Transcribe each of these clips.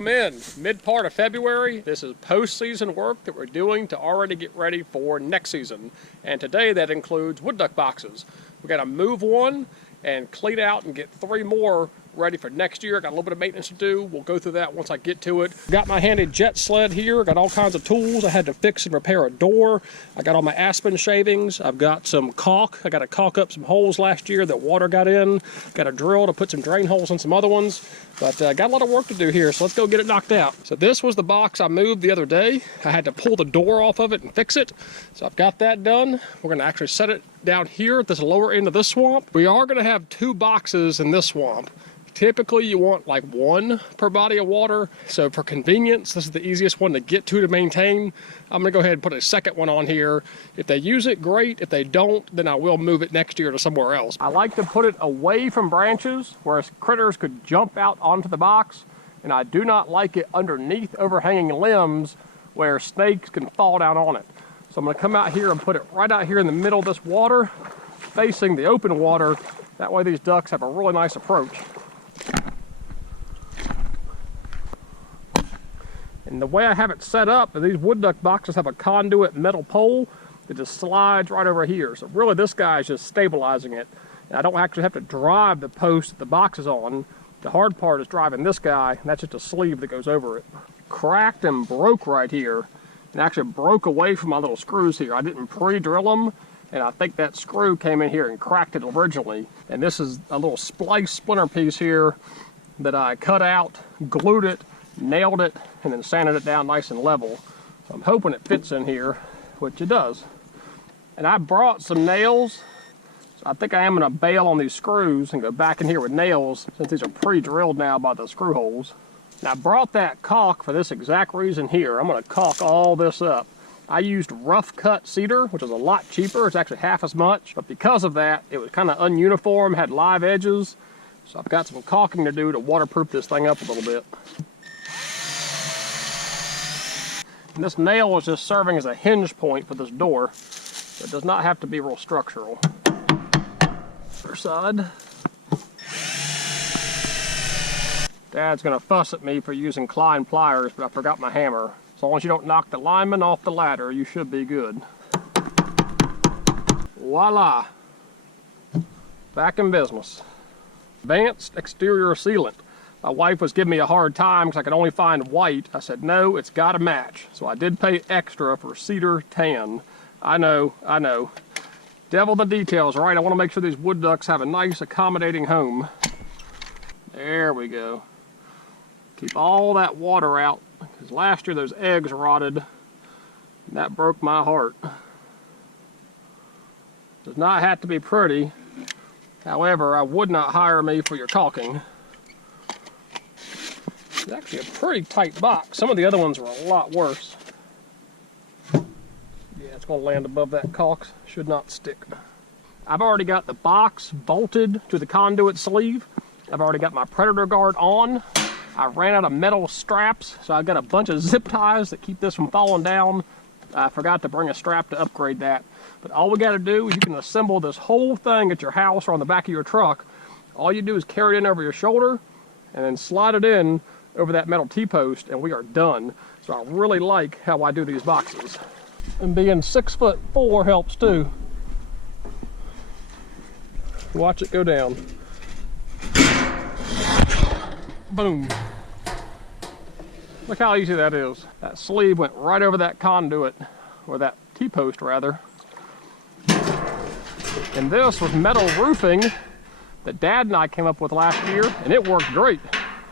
Welcome in. Mid part of February. This is post-season work that we're doing to already get ready for next season. And today that includes wood duck boxes. We got to move one and clean out and get 3 more ready for next year. Got a little bit of maintenance to do. We'll go through that once I get to it. Got my handy jet sled here. Got all kinds of tools. I had to fix and repair a door. I got all my aspen shavings. I've got some caulk. I got to caulk up some holes last year that water got in. Got a drill to put some drain holes in some other ones. But got a lot of work to do here, so let's go get it knocked out. So this was the box I moved the other day. I had to pull the door off of it and fix it. So I've got that done. We're gonna actually set it down here at this lower end of this swamp. We are gonna have 2 boxes in this swamp. Typically you want like 1 per body of water. So for convenience, this is the easiest one to get to maintain. I'm gonna go ahead and put a second one on here. If they use it, great. If they don't, then I will move it next year to somewhere else. I like to put it away from branches where critters could jump out onto the box. And I do not like it underneath overhanging limbs where snakes can fall down on it. So I'm gonna come out here and put it right out here in the middle of this water, facing the open water. That way these ducks have a really nice approach. And the way I have it set up, these wood duck boxes have a conduit metal pole that just slides right over here. So really this guy is just stabilizing it. And I don't actually have to drive the post that the box is on. The hard part is driving this guy, and that's just a sleeve that goes over it. Cracked and broke right here, and actually broke away from my little screws here. I didn't pre-drill them, and I think that screw came in here and cracked it originally. And this is a little splice splinter piece here that I cut out, glued it, nailed it, and then sanded it down nice and level. So I'm hoping it fits in here, which it does. And I brought some nails. So I think I am gonna bail on these screws and go back in here with nails since these are pre-drilled now by the screw holes. And I brought that caulk for this exact reason here. I'm gonna caulk all this up. I used rough cut cedar, which is a lot cheaper. It's actually half as much, but because of that, it was kind of ununiform, had live edges. So I've got some caulking to do to waterproof this thing up a little bit. And this nail is just serving as a hinge point for this door. So it does not have to be real structural. Other side. Dad's gonna fuss at me for using Klein pliers, but I forgot my hammer. As long as you don't knock the lineman off the ladder, you should be good. Voila! Back in business. Advanced exterior sealant. My wife was giving me a hard time because I could only find white. I said, no, it's gotta match. So I did pay extra for cedar tan. I know. Devil in the details, right? I wanna make sure these wood ducks have a nice accommodating home. There we go. Keep all that water out, because last year those eggs rotted, and that broke my heart. Does not have to be pretty. However, I would not hire me for your caulking. It's actually a pretty tight box. Some of the other ones were a lot worse. Yeah, it's going to land above that caulk. Should not stick. I've already got the box bolted to the conduit sleeve. I've already got my predator guard on. I ran out of metal straps, so I've got a bunch of zip ties that keep this from falling down. I forgot to bring a strap to upgrade that. But all we got to do is you can assemble this whole thing at your house or on the back of your truck. All you do is carry it in over your shoulder and then slide it in over that metal T-post, and we are done. So I really like how I do these boxes. And being 6'4" helps too. Watch it go down. Boom. Look how easy that is. That sleeve went right over that conduit, or that T-post rather. And this was metal roofing that Dad and I came up with last year, and it worked great.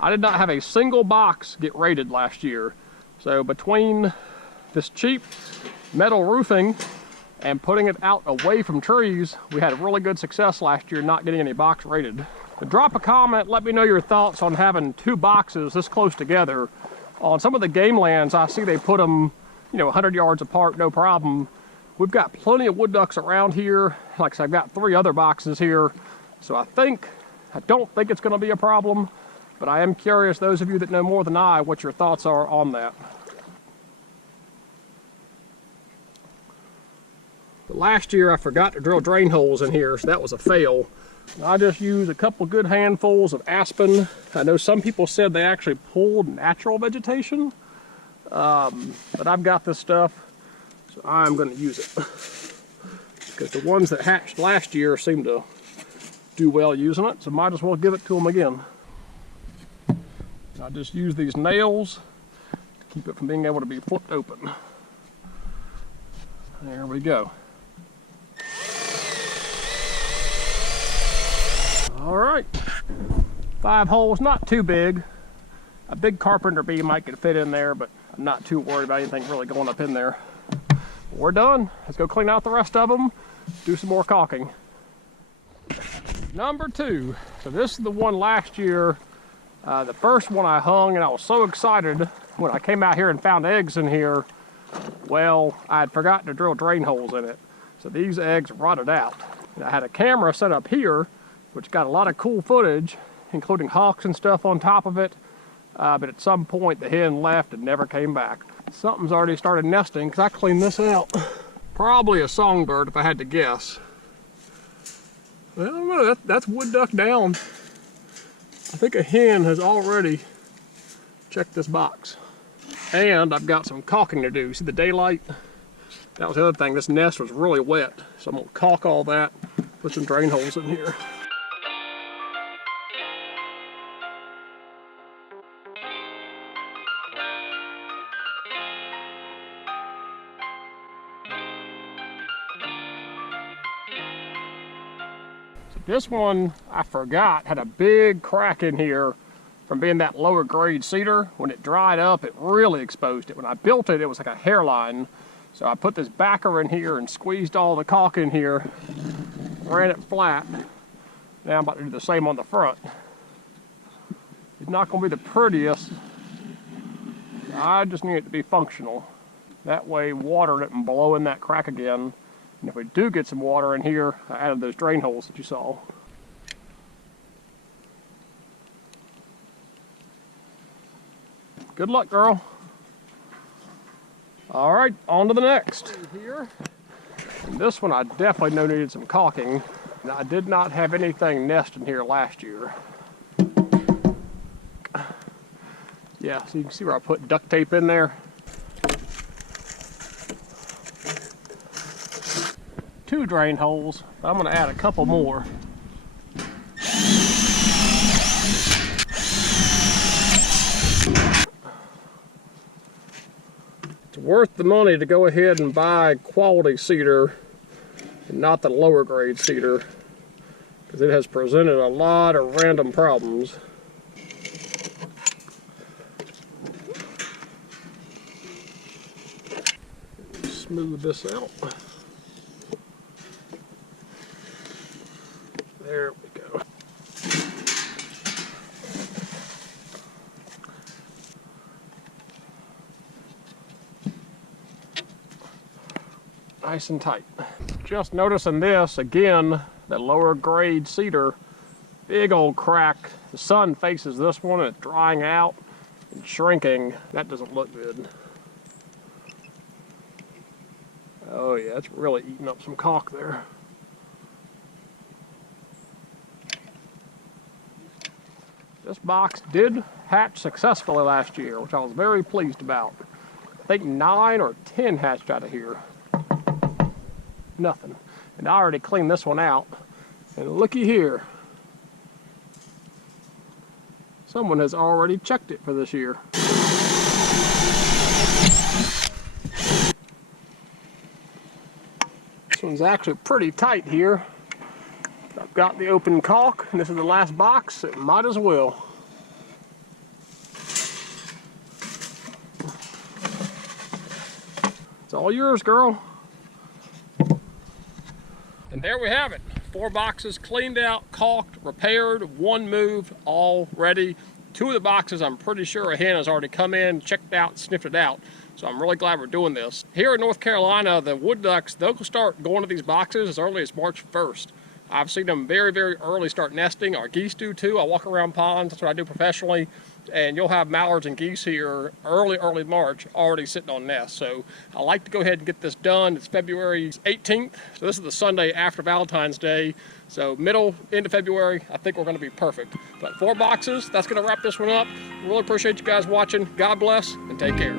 I did not have a single box get raided last year. So between this cheap metal roofing and putting it out away from trees, we had really good success last year not getting any box raided. But drop a comment, let me know your thoughts on having 2 boxes this close together. On some of the game lands, I see they put them, 100 yards apart, no problem. We've got plenty of wood ducks around here. Like I said, I've got 3 other boxes here. So I don't think it's gonna be a problem, but I am curious, those of you that know more than I, what your thoughts are on that. But last year I forgot to drill drain holes in here, so that was a fail. I just used a couple good handfuls of aspen. I know some people said they actually pulled natural vegetation, but I've got this stuff, so I'm going to use it. Because the ones that hatched last year seem to do well using it, so might as well give it to them again. I just use these nails to keep it from being able to be flipped open. There we go. All right, 5 holes, not too big. A big carpenter bee might could fit in there, but I'm not too worried about anything really going up in there. We're done. Let's go clean out the rest of them, do some more caulking. Number 2. So this is the one last year. The first one I hung, and I was so excited when I came out here and found eggs in here. Well, I had forgotten to drill drain holes in it. So these eggs rotted out. And I had a camera set up here, which got a lot of cool footage, including hawks and stuff on top of it. But at some point the hen left and never came back. Something's already started nesting because I cleaned this out. Probably a songbird if I had to guess. Well, I don't know, that's wood duck down. I think a hen has already checked this box. And I've got some caulking to do. See the daylight? That was the other thing, this nest was really wet. So I'm gonna caulk all that, put some drain holes in here. This one, I forgot, had a big crack in here from being that lower grade cedar. When it dried up, it really exposed it. When I built it, it was like a hairline. So I put this backer in here and squeezed all the caulk in here, ran it flat. Now I'm about to do the same on the front. It's not gonna be the prettiest. I just need it to be functional. That way water doesn't blow in that crack again. And if we do get some water in here, I added those drain holes that you saw. Good luck, girl. All right, on to the next. Here. And this one I definitely know needed some caulking. And I did not have anything nest in here last year. Yeah, so you can see where I put duct tape in there. 2 drain holes, but I'm going to add a couple more. It's worth the money to go ahead and buy quality cedar and not the lower grade cedar, because it has presented a lot of random problems. Smooth this out. There we go. Nice and tight. Just noticing this, again, that lower grade cedar, big old crack. The sun faces this one and it's drying out and shrinking. That doesn't look good. Oh yeah, it's really eating up some caulk there. This box did hatch successfully last year, which I was very pleased about. I think 9 or 10 hatched out of here. Nothing. And I already cleaned this one out. And looky here. Someone has already checked it for this year. This one's actually pretty tight here. I've got the open caulk, and this is the last box, so it might as well. It's all yours, girl. And there we have it. 4 boxes cleaned out, caulked, repaired, 1 moved, all ready. 2 of the boxes I'm pretty sure a hen has already come in, checked out, sniffed it out. So I'm really glad we're doing this. Here in North Carolina, the wood ducks, they'll start going to these boxes as early as March 1st. I've seen them very, very early start nesting. Our geese do too. I walk around ponds, that's what I do professionally, and you'll have mallards and geese here early March already sitting on nests. So I like to go ahead and get this done. It's February 18th, so this is the Sunday after Valentine's Day. So end of February, I think we're going to be perfect. But 4 boxes, that's going to wrap this one up. Really appreciate you guys watching. God bless, and take care.